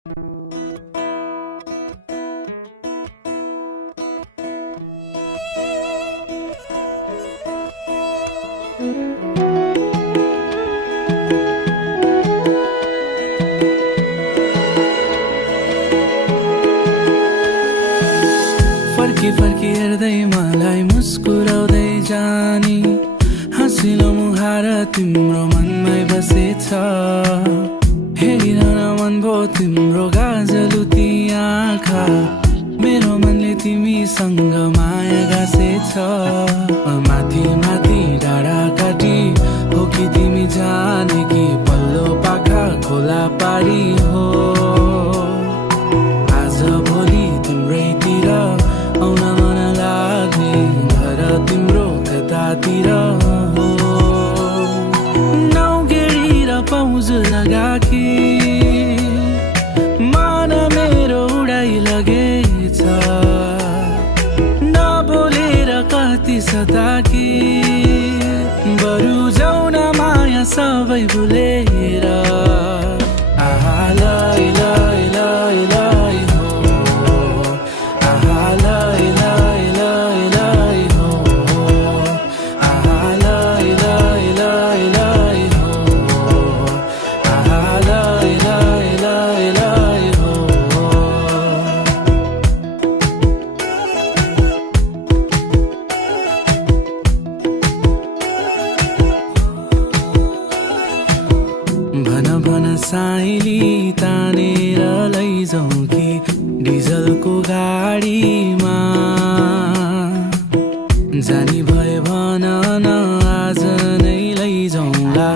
फर्की फर्की हेर्दै मलाई मुस्कुराउँदै जानी हँसिलो मुहार तिम्रो मनमै बसेछ। हेरिरहन मन भो तिम्रो गाजलुती आँखा, मेरो मनले तिमीसँग माया गासेछ। माथि माथि डाँडा काटी हो कि तिमी जाने कि पल्लो पाखा खोला पारी हो। आज भोलि तिम्रैतिर आउन मन लाग्ने, घर तिम्रो कतातिर हो। नाउगेडी र पाउज लगाकी मन मेरो उडाइ लगेछ। नबोलेर कति सताकी बरु जाउन माया सबै भुलेर। आहा लै लै लै लै हो, आहा लै लै लै लै हो, आहा लै लै लै लै हो, आहा लै लै लै लै हो। भन भन साइली तानेर लैजाउँ कि डिजलको गाडीमा। जानी भए भन न आज नै लैजाउँला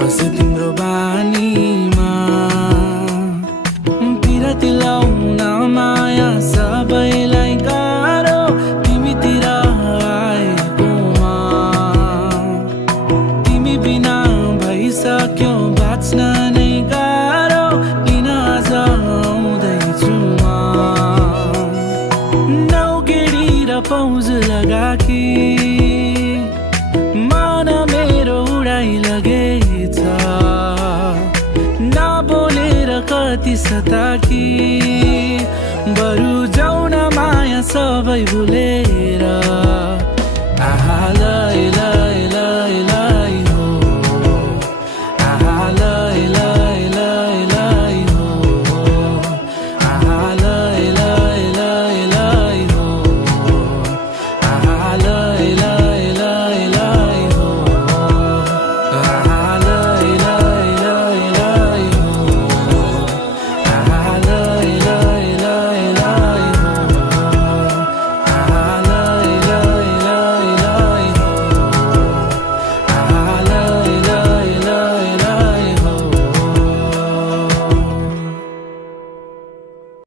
बस तिम्रो बानीमा। पिरती लाउन माया सबैलाई गाह्रो तिमीतिर आएकोमा। तिमी बिना भइसक्यो बाँच्न नै गाह्रो, किन आज आउँदैछु म। नाउगेडी र पाउज लगाकी मन मेरो उडाइ लगेछ। नबोलेर कति सताकी बरु जाउन माया सबै भुलेर। आहा लै लै